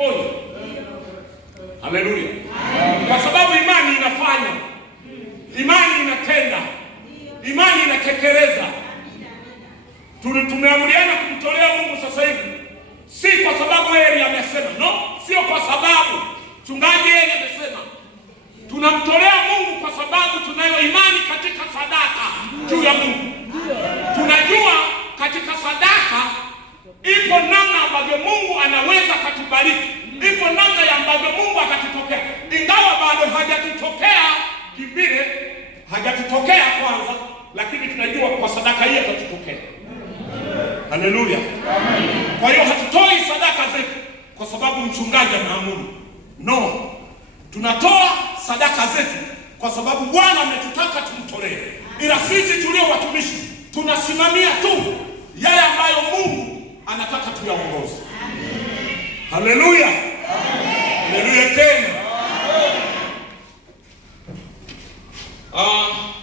kutuponya. Haleluya! Kwa sababu imani inafanya, imani inatenda, imani inatekeleza. Tumeamriana kumtolea Mungu sasa hivi, si kwa sababu yeye amesema, no, sio kwa sababu mchungaji yeye amesema. Tunamtolea Mungu kwa sababu tunayo imani katika sadaka juu ya Mungu. Tunajua katika sadaka ipo namna ambavyo Mungu anaweza katubariki, ipo namna ambavyo Mungu atatutokea, ingawa bado hajatutokea kivile, hajatutokea kwanza, lakini tunajua kwa sadaka hii atatutokea. Haleluya! Kwa hiyo hatutoi sadaka zetu kwa sababu mchungaji anaamuru. No, tunatoa sadaka zetu kwa sababu Bwana ametutaka tumtolee. Ila sisi tulio watumishi tunasimamia tu yale ambayo Mungu anataka tuyaongoze. Haleluya! Haleluya tena.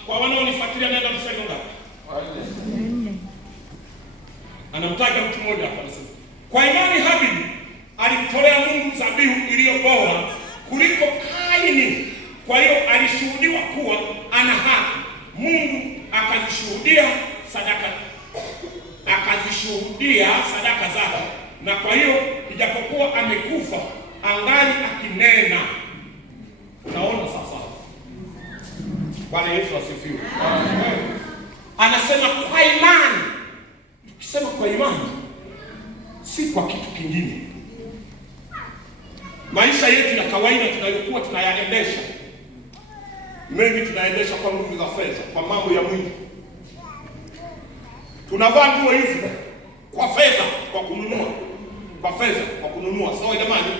Kwa wanaonifuatilia nenda mstari ngapi? Anamtaja mtu mmoja hapa, anasema kwa imani Habili alimtolea Mungu dhabihu iliyo bora kuliko Kaini. Kwa hiyo alishuhudiwa kuwa ana haki. Mungu akazishuhudia sadaka zake, na kwa hiyo ijapokuwa amekufa angali akinena. Unaona sasa? Bwana Yesu asifiwe. Anasema kwa imani. Ukisema kwa imani, si kwa kitu kingine. Maisha yetu ya kawaida tunayokuwa tunayaendesha, mengi tunaendesha kwa nguvu za fedha, kwa mambo ya mwili. Tunavaa nguo hizi kwa fedha, kwa kununua, kwa fedha, kwa kununua. Sawa jamani?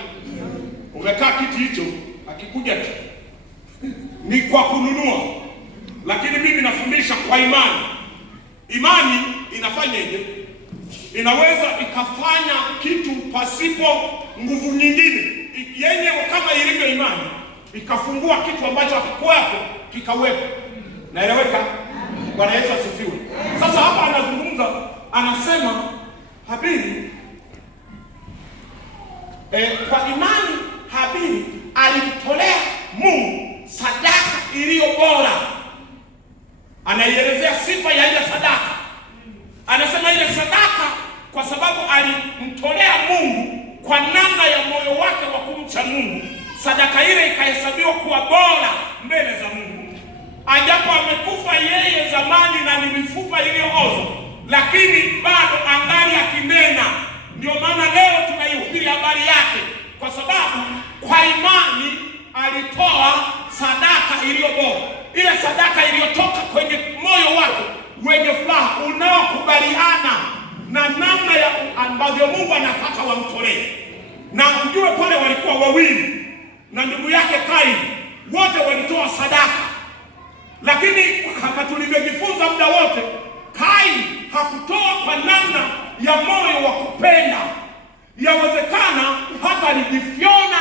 Umekaa kiti hicho, akikuja tu ni kwa kununua. Lakini mimi nafundisha kwa imani. Imani inafanyaje? Inaweza ikafanya kitu pasipo nguvu nyingine, yenyewe kama ilivyo imani, ikafungua kitu ambacho hakikuwepo kikawepo. Naeleweka? Bwana Yesu asifiwe. Sasa hapa anazungumza, anasema Habili, kwa imani Habili alimtolea Mungu sadaka iliyo bora. Anaielezea sifa ya ile sadaka. Anasema ile sadaka kwa sababu alimtolea Mungu kwa namna ya moyo wake wa kumcha Mungu, sadaka ile ikahesabiwa kuwa bora mbele za Mungu. Ajapo amekufa yeye zamani na ni mifupa iliyooza, lakini bado angali akinena. Ndio maana leo tunaihubiri habari yake, kwa sababu kwa imani alitoa sadaka iliyo bora, ile sadaka iliyotoka kwenye moyo wake wenye furaha, unaokubaliana na namna ya ambavyo Mungu anataka wamtolee. Na ujue pale walikuwa wawili na ndugu yake Kaini, wote walitoa sadaka, lakini kama tulivyojifunza muda wote, Kaini hakutoa kwa namna ya moyo wa kupenda. Yawezekana hata alijifyona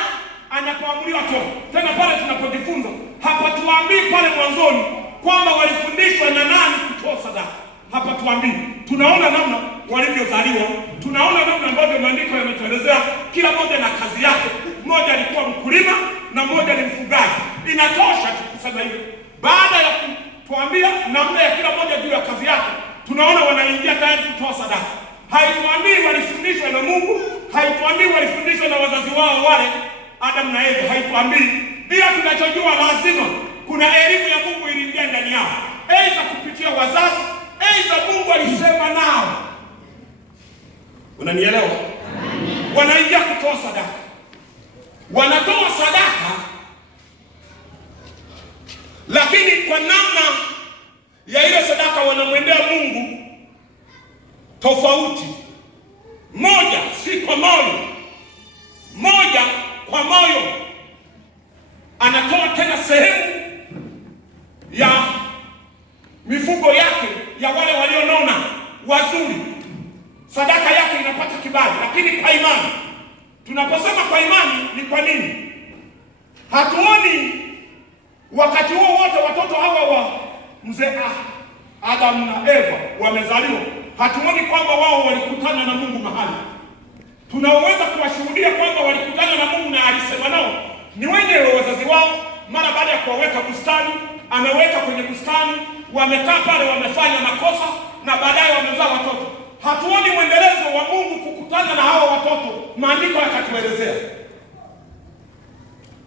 anapoamriwa toa. Tena pale tunapojifunza, hapatuambii pale mwanzoni kwamba walifundishwa na nani kutoa sadaka. Hapatuambii. Tunaona namna walivyozaliwa, tunaona namna ambavyo maandiko yametuelezea kila mmoja na kazi yake. Mmoja alikuwa mkulima na mmoja ni mfugaji. Inatosha tukusema hivyo. Baada ya kutuambia namna ya kila mmoja juu ya kazi yake, tunaona wanaingia tayari kutoa sadaka. Haituambii walifundishwa na Mungu, haituambii walifundishwa na wazazi wao wale Adam na Eva, haituambii. Bila tunachojua lazima kuna elimu ya Mungu iliingia ndani yao, aidha kupitia wazazi, aidha Mungu alisema nao. Unanielewa? Wanaingia kutoa sadaka. Wanatoa sadaka, lakini kwa namna ya ile sadaka wanamwendea Mungu tofauti. Moja si kwa moyo, moja kwa moyo. Anatoa tena sehemu ya mifugo yake ya wale walionona wazuri, sadaka yake inapata kibali, lakini kwa imani. Tunaposema kwa imani ni kwa nini? Hatuoni wakati huo wote watoto hawa wa mzee Adam na Eva wamezaliwa, hatuoni kwamba wao walikutana na Mungu mahali. Tunaweza kuwashuhudia kwamba walikutana baada ya kuwaweka bustani, ameweka kwenye bustani, wamekaa pale, wamefanya makosa na baadaye wamezaa watoto. Hatuoni mwendelezo wa Mungu kukutana na hao watoto, maandiko yakatuelezea.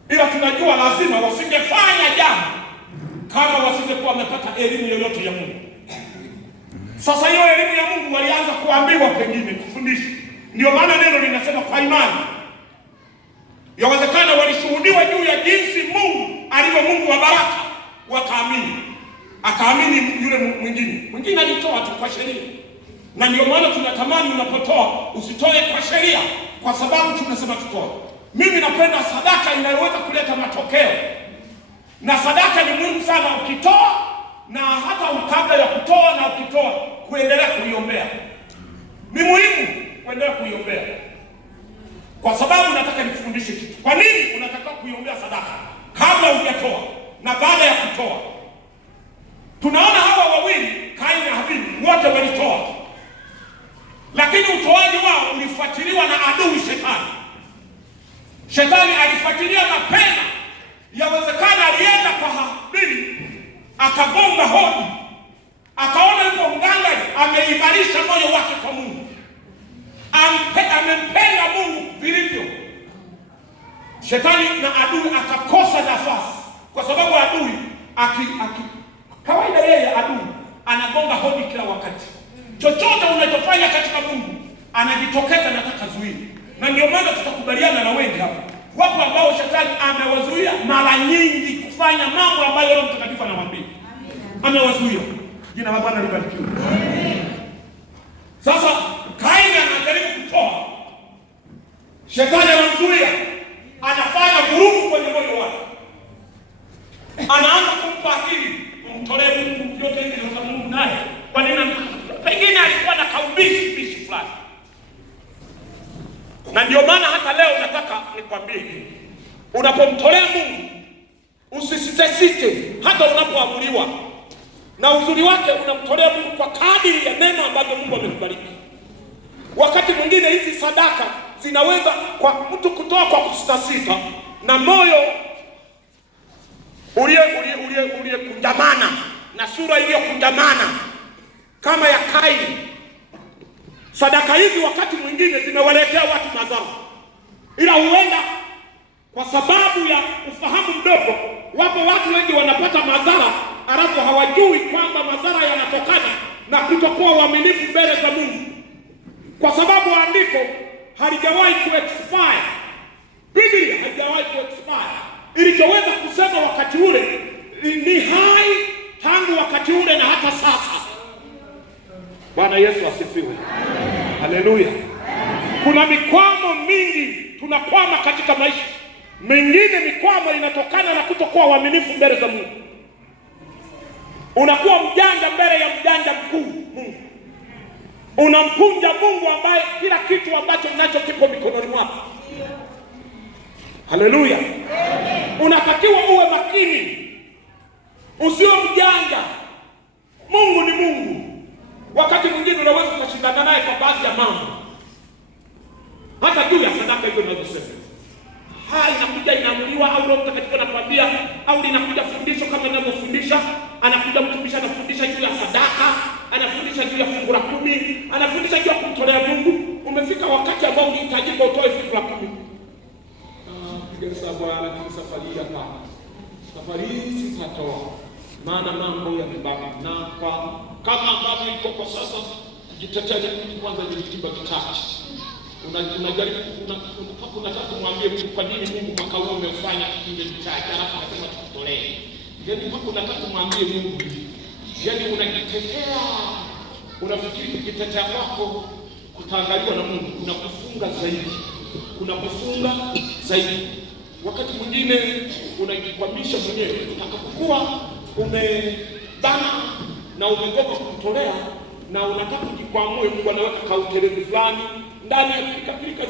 Ila tunajua lazima wasingefanya jambo kama wasingekuwa wamepata elimu yoyote ya Mungu. Sasa hiyo elimu ya Mungu walianza kuambiwa, pengine kufundishwa. Ndio maana neno linasema kwa imani. Yawezekana walishuhudiwa juu ya jinsi Mungu alivyo Mungu wa baraka, wakaamini. Akaamini yule mwingine alitoa tu kwa sheria. Na ndio maana tunatamani unapotoa usitoe kwa sheria, kwa sababu tunasema tutoe. Mimi napenda sadaka inayoweza kuleta matokeo. Na sadaka ni muhimu sana ukitoa, na hata kabla ya kutoa na ukitoa kuendelea kuiombea. Ni muhimu kuendelea kuiombea. Kwa sababu nataka nikufundishe kitu. Kwa nini unataka kuiombea sadaka kabla hujatoa na baada ya kutoa? Tunaona hawa wawili, Kaini na Habili, wote walitoa. Lakini utoaji wao ulifuatiliwa na adui Shetani. Shetani alifuatilia mapema. Yawezekana alienda kwa Habili, akagonga hodi, akaona yuko mganga ameimarisha moyo wake kwa Mungu, amempenda Mungu vilivyo. Shetani na adui akakosa nafasi, kwa sababu adui kawaida yeye adui anagonga hodi kila wakati. Chochote unachofanya katika Mungu anajitokeza, nataka zuia. Na ndio maana tutakubaliana na wengi hapa. Wapo ambao Shetani amewazuia mara nyingi kufanya mambo ambayo Roho Mtakatifu anamwambia. Amewazuia. Jina la Bwana libarikiwe. Sasa Kaini anajaribu kutoa, Shetani anamzuia, anafanya vurugu kwenye moyo wake, anaanza kumpa akili, umtolee Mungu yote hivi za Mungu naye. Kwa nini? Pengine alikuwa na kaubishi fulani. Na ndio maana hata leo nataka nikwambie, unapomtolea Mungu usisite hata unapoamuliwa. Na uzuri wake unamtolea Mungu kwa kadiri ya neno ambalo Mungu amekubariki. Wakati mwingine hizi sadaka zinaweza kwa mtu kutoa kwa kusitasita na moyo ulie kunjamana na sura iliyokunjamana kama ya Kaini. Sadaka hizi wakati mwingine zimewaletea watu madhara. Ila huenda kwa sababu ya ufahamu mdogo, wapo watu wengi wanapata madhara alafu hawajui kwamba madhara yanatokana na kutokuwa uaminifu mbele za Mungu. Kwa sababu andiko halijawahi kuexpire. Biblia haijawahi kuexpire. Ilichoweza kusema wakati ule ni hai tangu wakati ule na hata sasa. Bwana Yesu asifiwe. Haleluya. Kuna mikwamo mingi tunakwama katika maisha. Mengine mikwamo inatokana na kutokuwa uaminifu mbele za Mungu. Unakuwa mjanja mbele ya mjanja mkuu Mungu. Unampunja Mungu ambaye kila kitu ambacho nacho kipo mikononi mwako. Haleluya. Unatakiwa uwe makini, usiwe mjanja. Mungu ni Mungu. Wakati mwingine unaweza kushindana naye kwa baadhi ya mambo, hata juu ya sadaka hizo ninazosema. Inakuja inaamuliwa, au Roho Mtakatifu anakuambia, au linakuja fundisho kama ninavyofundisha. Anakuja mtumishi anafundisha juu ya sadaka, anafundisha juu ya fungu la 10, anafundisha juu ya kumtolea Mungu. Umefika wakati ambao unahitaji utoe fungu la 10. Piga hesabu Bwana, safari hapa. Safari hii sitatoa, maana mambo yamebaki. Na kama ambavyo iko kwa sasa, jitetea kwanza jitiba kichache. Unajaribu unataka kumwambia Mungu kwa nini Mungu mwaka huu umefanya kile kichache, alafu unasema tukutolee. Yaani unataka kumwambia Mungu, yaani unajitetea, unafikiri kujitetea kwako kutaangaliwa na Mungu. Unakufunga zaidi. Wakati mwingine unajikwamisha mwenyewe. Utakapokuwa umebana na umegopa kumtolea na unataka kujikwamue, Mungu anaweka kautelezi fulani ndani ya pilika